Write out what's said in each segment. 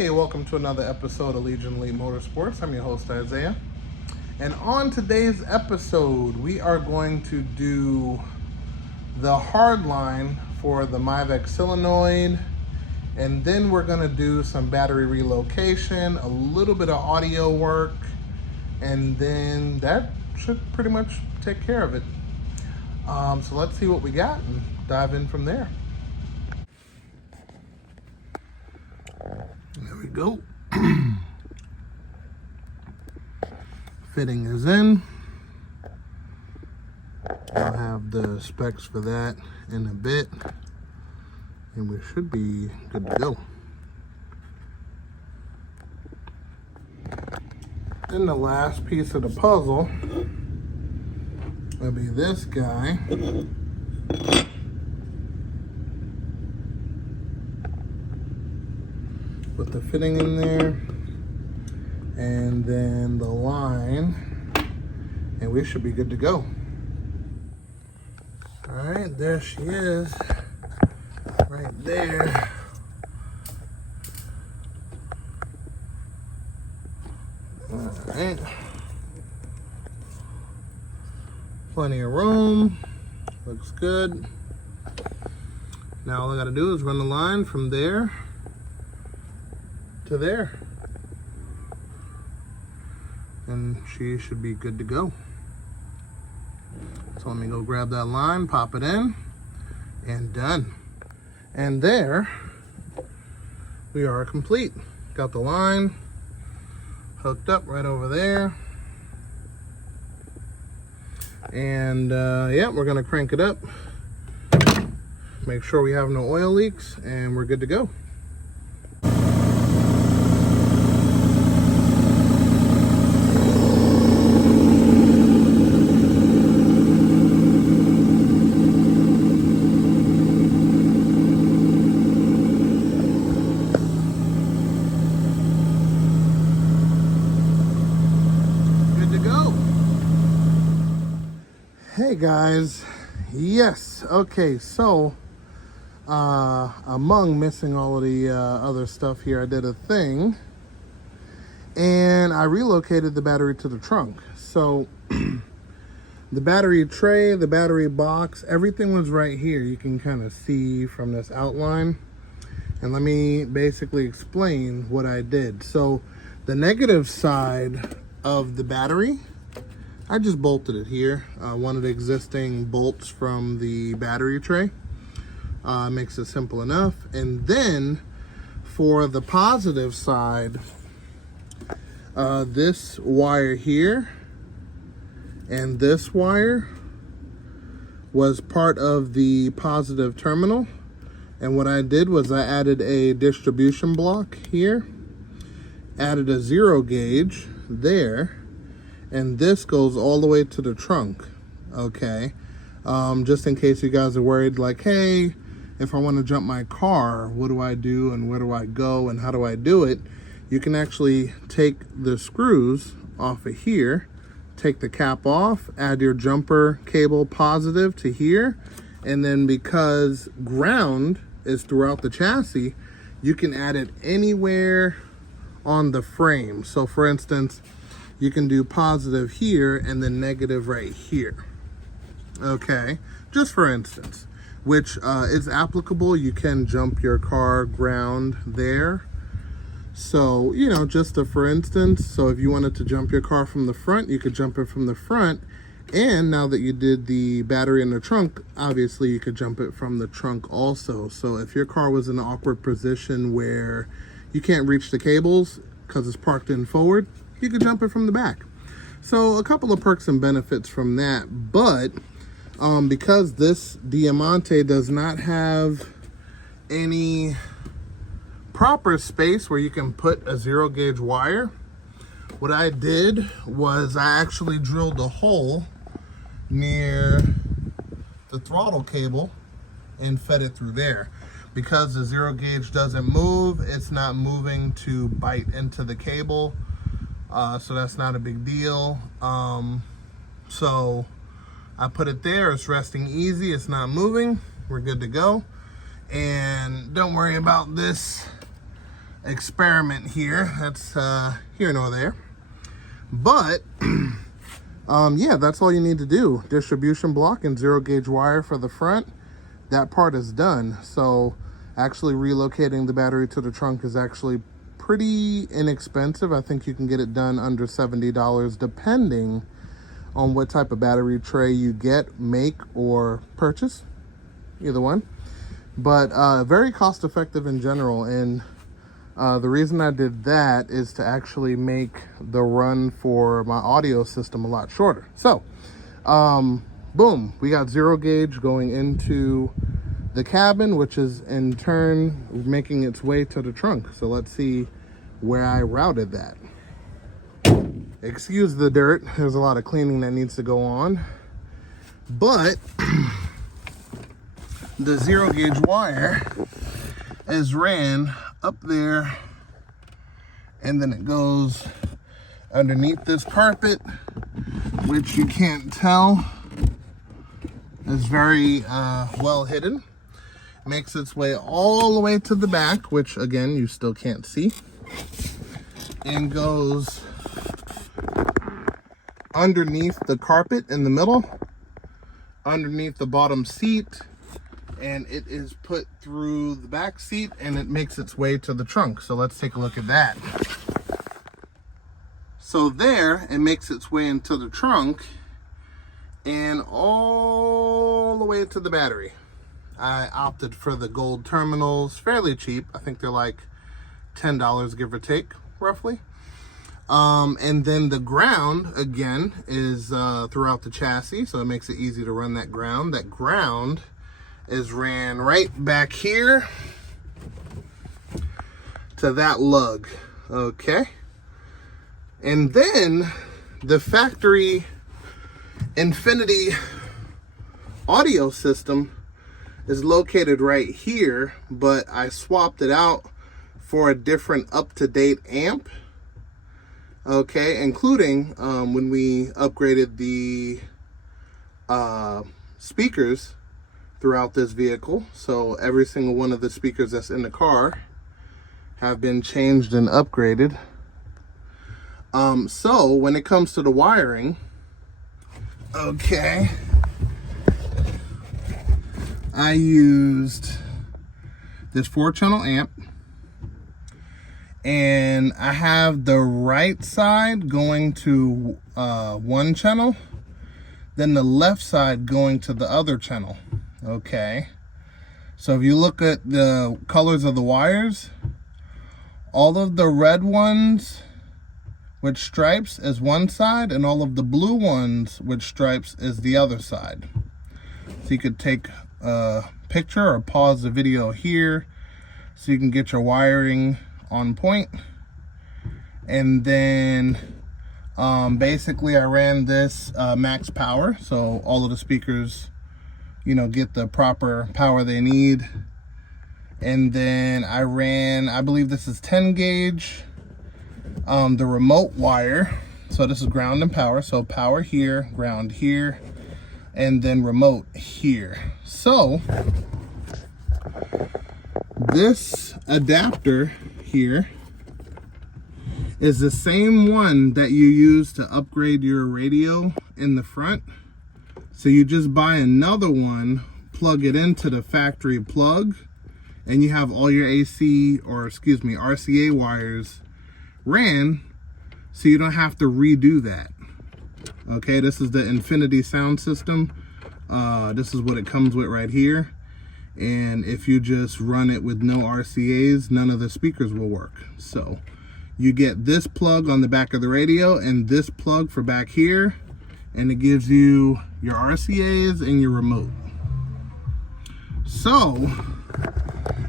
Hey, welcome to another episode of Legion Elite Motorsports. I'm your host, Isaiah. And on today's episode, we are going to do the hard line for the Mivec solenoid. And then we're going to do some battery relocation, a little bit of audio work, and then that should pretty much take care of it. So let's see what we got and dive in from there. There we go. Fitting is in. I'll have the specs for that in a bit, and we should be good to go. Then the last piece of the puzzle will be this guy. Put the fitting in there, and then the line, and we should be good to go. All right, there she is, right there. All right, plenty of room, looks good. Now all I gotta do is run the line from there to there, and she should be good to go. So let me go grab that line, pop it in, and done. And there we are complete. Got the line hooked up right over there, and yeah, we're gonna crank it up, make sure we have no oil leaks, and we're good to go. Hey guys, yes, okay, so among missing all of the other stuff here, I did a thing and I relocated the battery to the trunk. So the battery tray, the battery box, everything was right here. You can kind of see from this outline, and let me basically explain what I did. So the negative side of the battery, I just bolted it here, one of the existing bolts from the battery tray. Makes it simple enough. And then for the positive side, this wire here and this wire was part of the positive terminal. And what I did was I added a distribution block here, added a 0 gauge there, and this goes all the way to the trunk, okay? Just in case you guys are worried, like, hey, if I want to jump my car, what do I do and where do I go and how do I do it? You can actually take the screws off of here, take the cap off, add your jumper cable positive to here, and then because ground is throughout the chassis, you can add it anywhere on the frame. So for instance, you can do positive here and then negative right here, okay? Just for instance, which is applicable. You can jump your car ground there. So, you know, just a for instance, so if you wanted to jump your car from the front, you could jump it from the front. And now that you did the battery in the trunk, obviously you could jump it from the trunk also. So if your car was in an awkward position where you can't reach the cables because it's parked in forward, you could jump it from the back. So a couple of perks and benefits from that. But because this Diamante does not have any proper space where you can put a 0 gauge wire, what I did was I actually drilled a hole near the throttle cable and fed it through there. Because the 0 gauge doesn't move, it's not moving to bite into the cable. So that's not a big deal. So I put it there, it's resting easy, it's not moving, we're good to go. And don't worry about this experiment here. That's here nor there. But yeah, that's all you need to do. Distribution block and 0 gauge wire for the front. That part is done. So actually relocating the battery to the trunk is actually pretty inexpensive. I think you can get it done under $70 depending on what type of battery tray you get, make, or purchase. Either one. But very cost effective in general. And the reason I did that is to actually make the run for my audio system a lot shorter. So, boom, we got 0 gauge going into the cabin, which is in turn making its way to the trunk. So let's see where I routed that. Excuse the dirt, there's a lot of cleaning that needs to go on. But the 0 gauge wire is ran up there, and then it goes underneath this carpet, which you can't tell is very well hidden. Makes its way all the way to the back, which again you still can't see, and goes underneath the carpet in the middle, underneath the bottom seat, and it is put through the back seat and it makes its way to the trunk. So let's take a look at that. So there, it makes its way into the trunk and all the way to the battery. I opted for the gold terminals, fairly cheap. I think they're like $10, give or take, roughly. And then the ground, again, is throughout the chassis, so it makes it easy to run that ground. That ground is ran right back here to that lug, okay? And then the factory Infinity audio system is located right here, but I swapped it out for a different up-to-date amp, okay, including when we upgraded the speakers throughout this vehicle. So every single one of the speakers that's in the car have been changed and upgraded. So when it comes to the wiring, okay, I used this 4-channel amp, and I have the right side going to one channel, then the left side going to the other channel, okay? So if you look at the colors of the wires, all of the red ones with stripes is one side, and all of the blue ones with stripes is the other side. So you could take a picture or pause the video here so you can get your wiring on point. And then basically I ran this max power, so all of the speakers, you know, get the proper power they need. And then I ran, I believe this is 10 gauge, the remote wire. So this is ground and power, so power here, ground here, and then remote here. So this adapter here is the same one that you use to upgrade your radio in the front. So you just buy another one, plug it into the factory plug, and you have all your AC, or excuse me, RCA wires ran, so you don't have to redo that. Okay, this is the Infinity sound system. This is what it comes with right here. And if you just run it with no RCAs, none of the speakers will work. So you get this plug on the back of the radio and this plug for back here, and it gives you your RCAs and your remote. So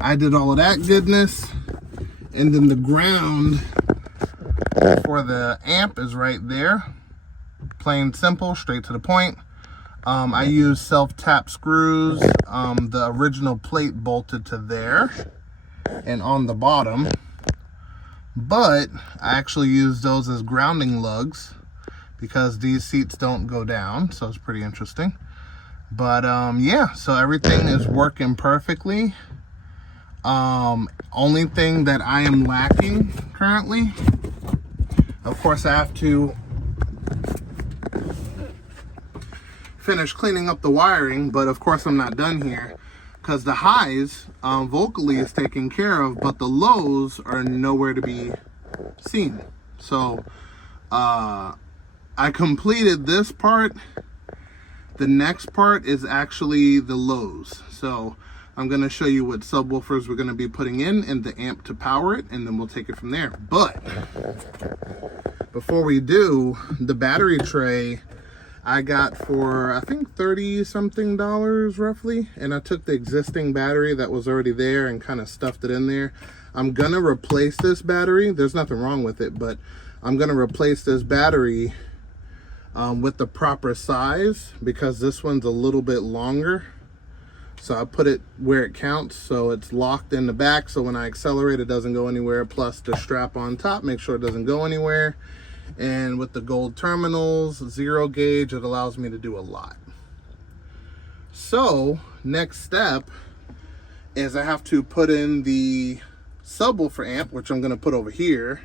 I did all of that goodness, and then the ground for the amp is right there. Plain simple, straight to the point. I use self-tap screws, the original plate bolted to there and on the bottom, but I actually use those as grounding lugs because these seats don't go down, so it's pretty interesting. But yeah, so everything is working perfectly. Only thing that I am lacking currently, of course, I have to finish cleaning up the wiring, but of course I'm not done here, because the highs vocally is taken care of, but the lows are nowhere to be seen. So I completed this part. The next part is actually the lows. So I'm going to show you what subwoofers we're going to be putting in and the amp to power it, and then we'll take it from there. But before we do, the battery tray I got for, I think, $30-something roughly. And I took the existing battery that was already there and kind of stuffed it in there. I'm going to replace this battery. There's nothing wrong with it, but I'm going to replace this battery with the proper size, because this one's a little bit longer. So I put it where it counts, so it's locked in the back, so when I accelerate it doesn't go anywhere. Plus the strap on top, make sure it doesn't go anywhere. And with the gold terminals, 0 gauge, it allows me to do a lot. So next step is I have to put in the subwoofer amp, which I'm going to put over here,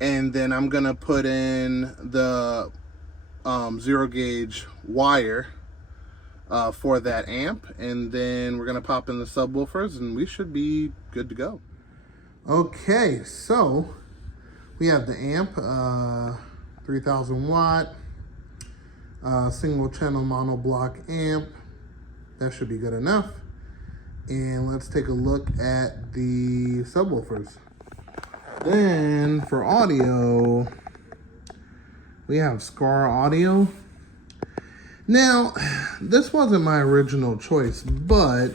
and then I'm going to put in the 0 gauge wire for that amp, and then we're going to pop in the subwoofers and we should be good to go. Okay, so we have the amp, 3000 watt, single channel monoblock amp. That should be good enough. And let's take a look at the subwoofers. Then for audio, we have Scar Audio. Now, this wasn't my original choice, but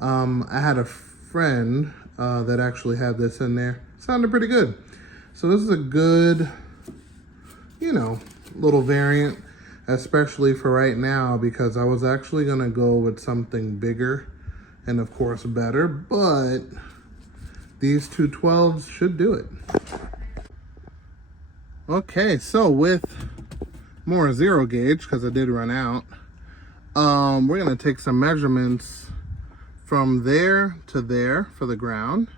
I had a friend that actually had this in there. Sounded pretty good. So this is a good, you know, little variant, especially for right now, because I was actually gonna go with something bigger and of course better, but these 212s should do it. Okay, so with more 0 gauge, because I did run out, we're gonna take some measurements from there to there for the ground,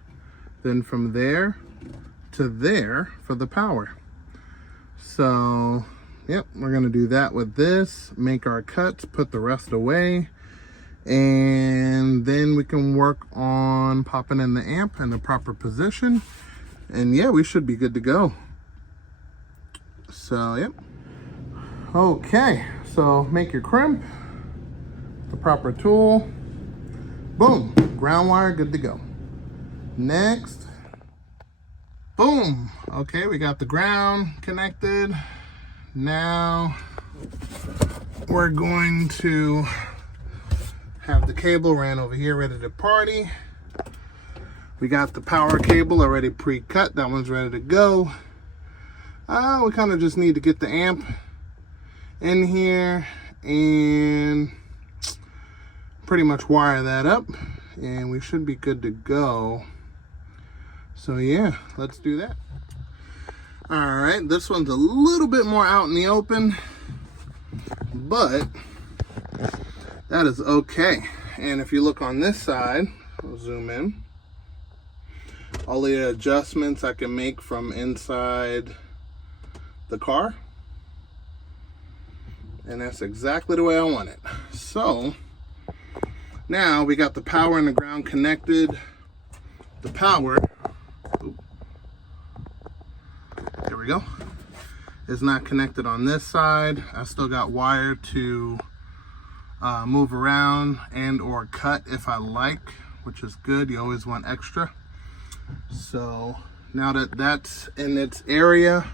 then from there to there for the power. So yep, we're gonna do that with this, make our cuts, put the rest away, and then we can work on popping in the amp in the proper position, and yeah, we should be good to go. So yep. Okay, so make your crimp, the proper tool, boom, ground wire, good to go. Next, boom. Okay, we got the ground connected. Now we're going to have the cable ran over here ready to party. We got the power cable already pre-cut, that one's ready to go. We kind of just need to get the amp in here and pretty much wire that up, and we should be good to go. So yeah, let's do that. All right, this one's a little bit more out in the open, but that is okay. And if you look on this side, I'll zoom in, all the adjustments I can make from inside the car, and that's exactly the way I want it. So now we got the power and the ground connected. The power, there we go, is not connected on this side. I still got wire to move around and or cut if I like, which is good. You always want extra. So now that that's in its area,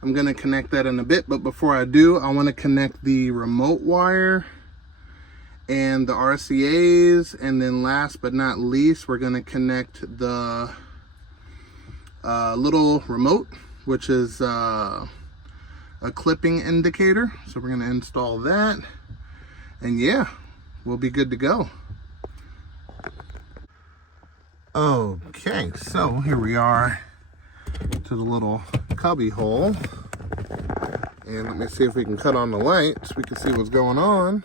I'm gonna connect that in a bit, but before I do, I wanna connect the remote wire and the RCAs, and then last but not least, we're gonna connect the little remote, which is a clipping indicator. So we're gonna install that, and yeah, we'll be good to go. Okay, so here we are to the little cubby hole, and let me see if we can cut on the light so we can see what's going on.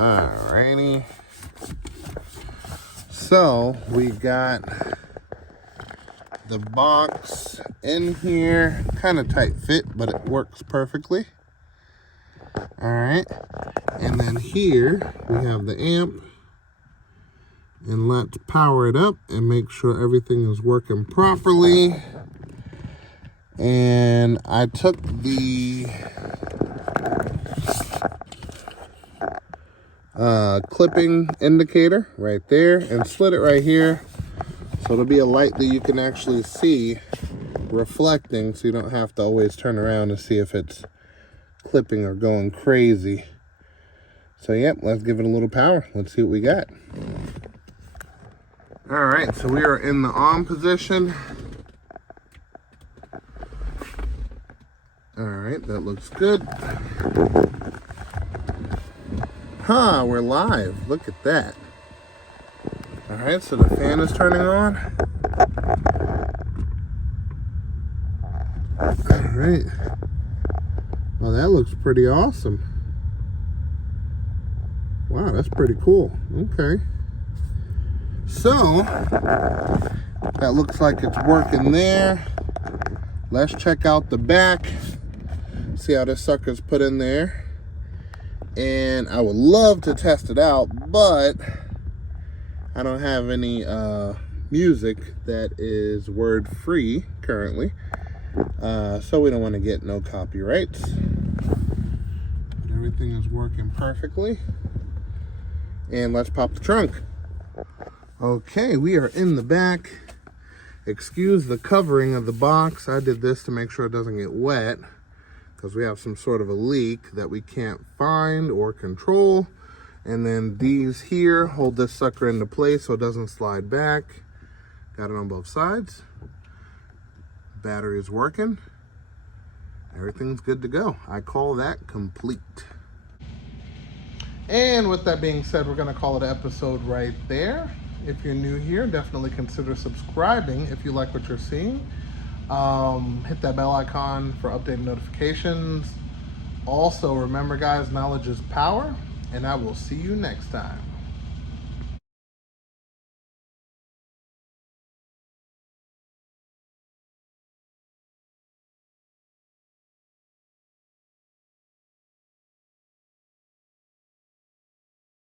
Alrighty. So we got the box in here, kind of tight fit, but it works perfectly. Alright, and then here we have the amp, and let's power it up and make sure everything is working properly. And I took the clipping indicator right there and slid it right here, so it'll be a light that you can actually see reflecting, so you don't have to always turn around and see if it's clipping or going crazy. So yep, let's give it a little power. Let's see what we got. All right, so we are in the on position. All right, that looks good. Huh, we're live. Look at that. All right, so the fan is turning on. All right. Well, that looks pretty awesome. Wow, that's pretty cool. Okay. So, that looks like it's working there. Let's check out the back. See how this sucker's put in there. And I would love to test it out, but I don't have any music that is word free currently. So we don't want to get no copyrights. But everything is working perfectly. And let's pop the trunk. Okay, we are in the back. Excuse the covering of the box. I did this to make sure it doesn't get wet, because we have some sort of a leak that we can't find or control. And then these here hold this sucker into place so it doesn't slide back. Got it on both sides. Battery is working. Everything's good to go. I call that complete. And with that being said, we're going to call it an episode right there. If you're new here, definitely consider subscribing if you like what you're seeing. Hit that bell icon for updated notifications. Also, remember guys, knowledge is power, and I will see you next time.